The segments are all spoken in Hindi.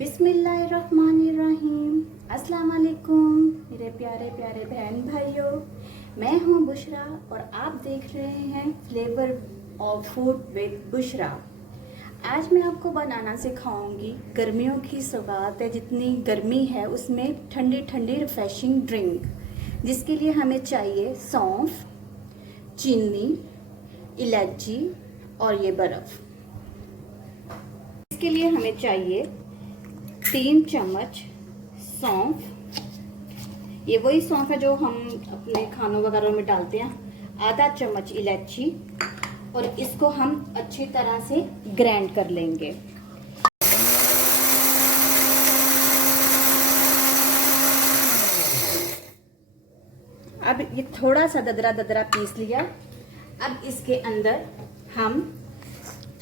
बिस्मिल्लाहिर्रहमानिर्रहीम। अस्सलाम वालेकुम मेरे प्यारे प्यारे बहन भाइयों, मैं हूं बुशरा और आप देख रहे हैं flavour of food with Bushra. आज मैं आपको बनाना सिखाऊंगी गर्मियों की सौगात है, जितनी गर्मी है उसमें ठंडी ठंडी रिफ्रेशिंग ड्रिंक, जिसके लिए हमें चाहिए सौंफ, चीनी, इलायची और ये बर्फ़। इसके लिए हमें चाहिए 3 चम्मच सौंफ, ये वही सौंफ है जो हम अपने खानों वगैरह में डालते हैं। आधा चम्मच इलायची और इसको हम अच्छी तरह से ग्राइंड कर लेंगे। अब ये थोड़ा सा ददरा ददरा पीस लिया। अब इसके अंदर हम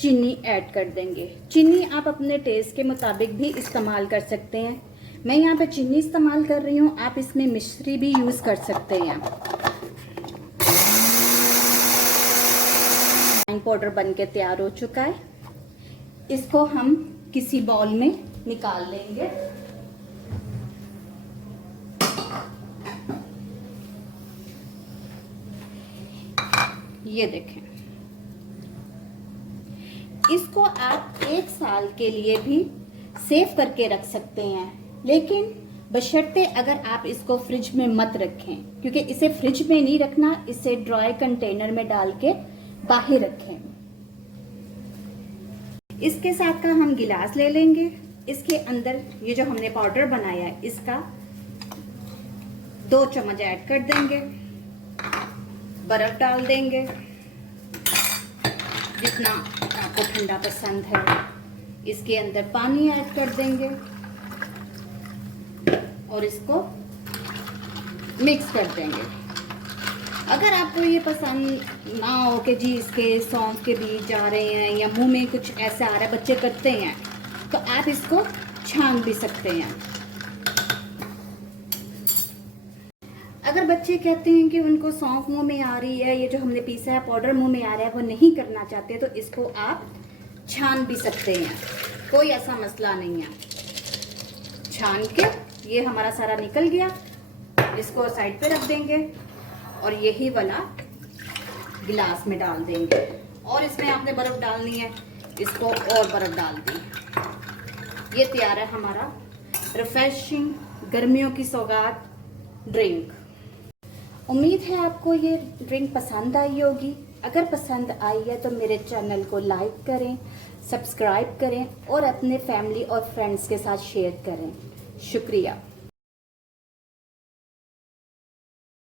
चीनी ऐड कर देंगे। चीनी आप अपने टेस्ट के मुताबिक भी इस्तेमाल कर सकते हैं। मैं यहाँ पे चीनी इस्तेमाल कर रही हूँ, आप इसमें मिश्री भी यूज़ कर सकते हैं। पाउडर बन के तैयार हो चुका है, इसको हम किसी बाउल में निकाल लेंगे। ये देखें, इसको आप 1 साल के लिए भी सेव करके रख सकते हैं, लेकिन बशर्ते अगर आप इसको फ्रिज में मत रखें, क्योंकि इसे फ्रिज में नहीं रखना, इसे ड्राई कंटेनर में डाल के बाहर रखें। इसके साथ का हम गिलास ले लेंगे। इसके अंदर ये जो हमने पाउडर बनाया है इसका 2 चम्मच ऐड कर देंगे। बर्फ डाल देंगे जितना आपको ठंडा पसंद है। इसके अंदर पानी ऐड कर देंगे और इसको मिक्स कर देंगे। अगर आपको ये पसंद ना हो कि जी इसके सौंफ के बीज जा रहे हैं या मुंह में कुछ ऐसा आ रहा है, बच्चे करते हैं, तो आप इसको छान भी सकते हैं। अगर बच्चे कहते हैं कि उनको सौंफ मुंह में आ रही है, ये जो हमने पीसा है पाउडर मुंह में आ रहा है, वो नहीं करना चाहते, तो इसको आप छान भी सकते हैं, कोई ऐसा मसला नहीं है। छान के ये हमारा सारा निकल गया, इसको साइड पे रख देंगे और यही वाला गिलास में डाल देंगे। और इसमें आपने बर्फ डालनी है, इसको और बर्फ डाल दी। ये तैयार है हमारा रिफ्रेशिंग गर्मियों की सौगात ड्रिंक। उम्मीद है आपको ये ड्रिंक पसंद आई होगी। अगर पसंद आई है तो मेरे चैनल को लाइक करें, सब्सक्राइब करें और अपने फैमिली और फ्रेंड्स के साथ शेयर करें। शुक्रिया।